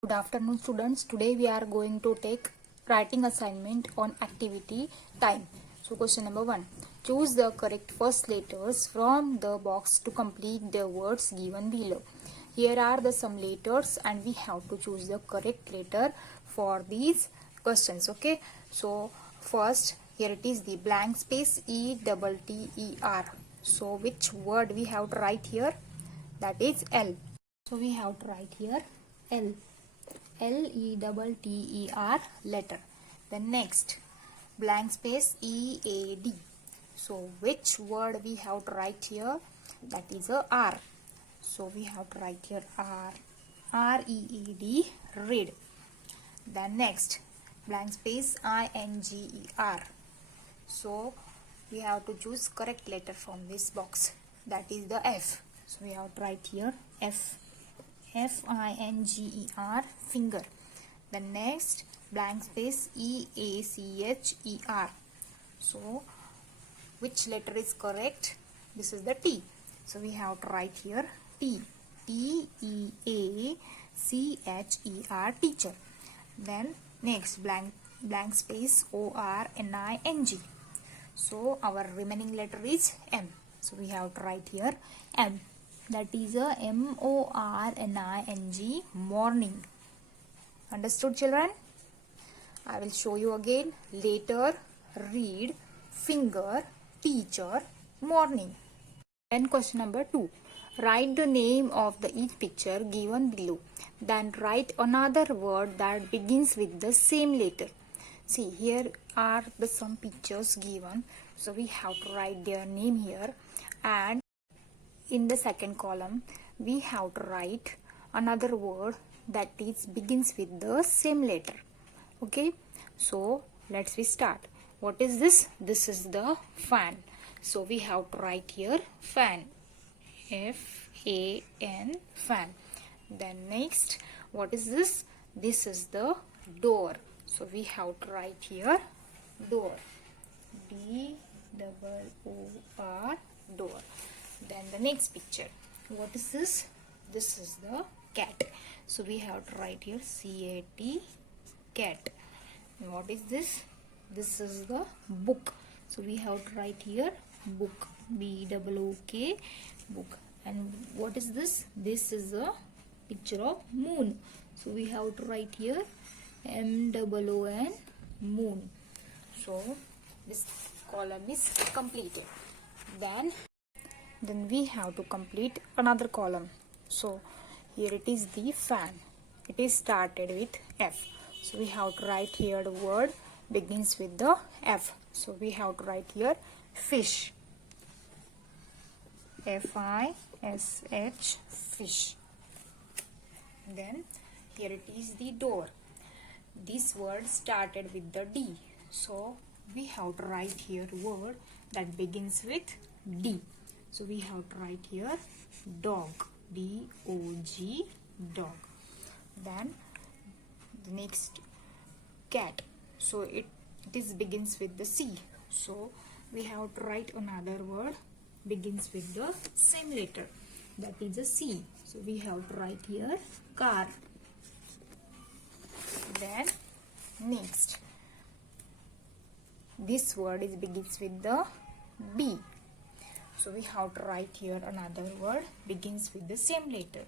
Good afternoon, students. Today we are going to take writing assignment on activity time. So question number 1. Choose the correct first letters from the box to complete the words given below. Here are the some letters and we have to choose the correct letter for these questions. Okay. So first here it is the blank space ETTER. So which word we have to write here? That is L. So we have to write here L. LETTER letter. Then next blank space EAD. So which word we have to write here? That is a R. So we have to write here R. READ, read. Then next blank space INGER. So we have to choose correct letter from this box. That is the F. So we have to write here F. FINGER, finger. The next blank space EACHER. So which letter is correct? This is the T. So we have to write here T. TEACHER, teacher. Then next blank space ORNING. So our remaining letter is M. So we have to write here M. That is a MORNING, morning. Understood, children? I will show you again. Later, read, finger, teacher, morning. Then question number 2. Write the name of the each picture given below. Then write another word that begins with the same letter. See, here are the some pictures given. So we have to write their name here, and in the second column we have to write another word that is begins with the same letter. Okay, so let's start. What is this? This is the fan. So we have to write here fan. FAN, fan. Then next, what is this? This is the door. So we have to write here door. DOOR, door. Then the next picture. What is this? This is the cat. So we have to write here CAT, cat. And what is this? This is the book. So we have to write here book. BOOK, book. And what is this? This is a picture of moon. So we have to write here MOON, moon. So this column is completed. Then we have to complete another column. So here it is the fan. It is started with F. So we have to write here the word begins with the F. So we have to write here fish. FISH, fish. Then here it is the door. This word started with the D. So we have to write here word that begins with D. So we have to write here dog. DOG, dog. Then the next cat. So it is begins with the C. So we have to write another word begins with the same letter. That is a C. So we have to write here car. Then next, this word is begins with the B. So we have to write here another word begins with the same letter.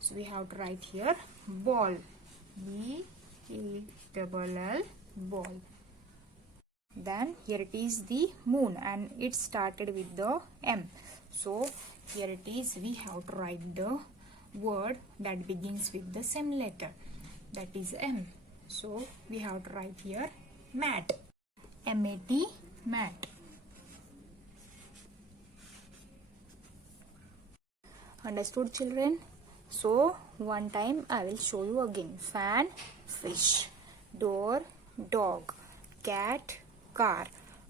So we have to write here ball. BALL, ball. Then here it is the moon and it started with the M. So here it is, we have to write the word that begins with the same letter. That is M. So we have to write here mat. MAT, mat. Understood, children? So one time I will show you again. Fan, fish. Door, dog. Cat, car.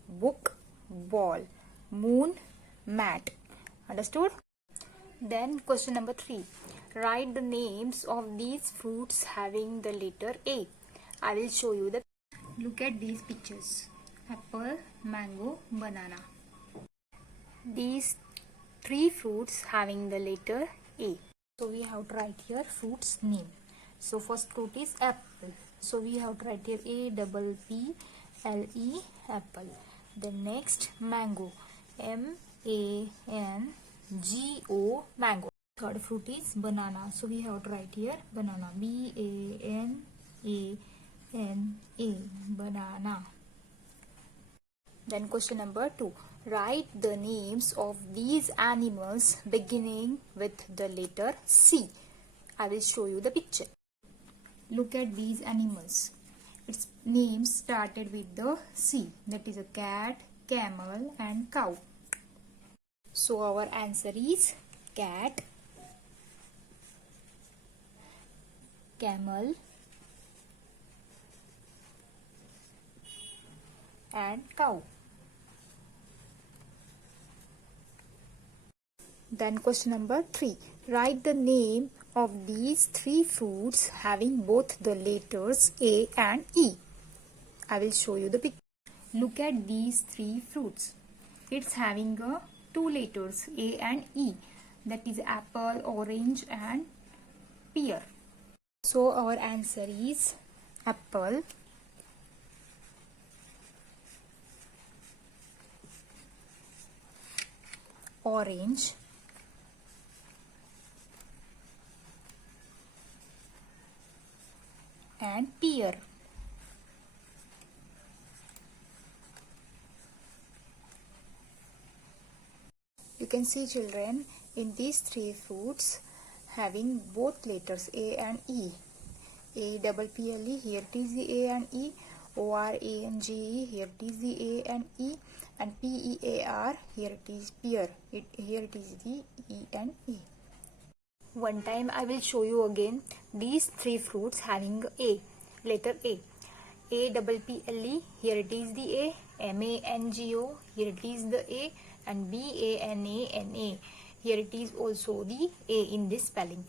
Book, ball. Moon, mat. Understood? Then question number 3. Write the names of these fruits having the letter A. I will show you the. Look at these pictures. Apple, mango, banana. These 3 fruits having the letter A. So we have to write here fruits name. So first fruit is apple. So we have to write here A-double-P-L-E, apple. Then next mango, M-A-N-G-O, mango. Third fruit is banana. So we have to write here banana, B-A-N-A-N-A, banana. Then question number 2. Write the names of these animals beginning with the letter C. I will show you the picture. Look at these animals. Its names started with the C. That is a cat, camel and cow. So our answer is cat, camel and cow. Then question number 3. Write the name of these 3 fruits having both the letters A and E. I will show you the picture. Look at these 3 fruits. It's having 2 letters A and E. That is apple, orange and pear. So our answer is apple, orange, and pear. You can see, children, in these 3 fruits having both letters A and E. A-double-P-L-E, here it is the A and E. O-R-A-N-G-E, here it is the A and E. And P-E-A-R, here it is pear. Here it is the E and E. One time I will show you again these 3 fruits having A, letter A. A-double-P-L-E, here it is the A. M-A-N-G-O, here it is the A. And B-A-N-A-N-A, here it is also the A in this spelling.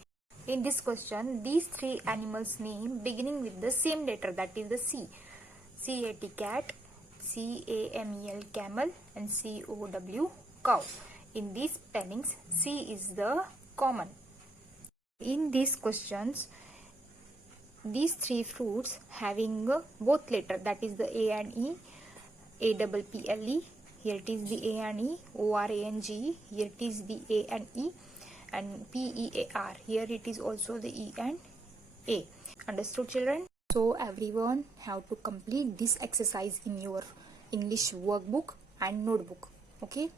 In this question, these 3 animals' name beginning with the same letter, that is the C. C-A-T, cat, C-A-M-E-L, camel, and C-O-W, cow. In these spellings, C is the common. In these questions, these 3 fruits having both letter, that is the A and E. A-double-P-L-E, here it is the A and E. O-R-A-N-G-E, here it is the A and E. And P-E-A-R, here it is also the E and A. Understood, children? So everyone have to complete this exercise in your English workbook and notebook. Okay.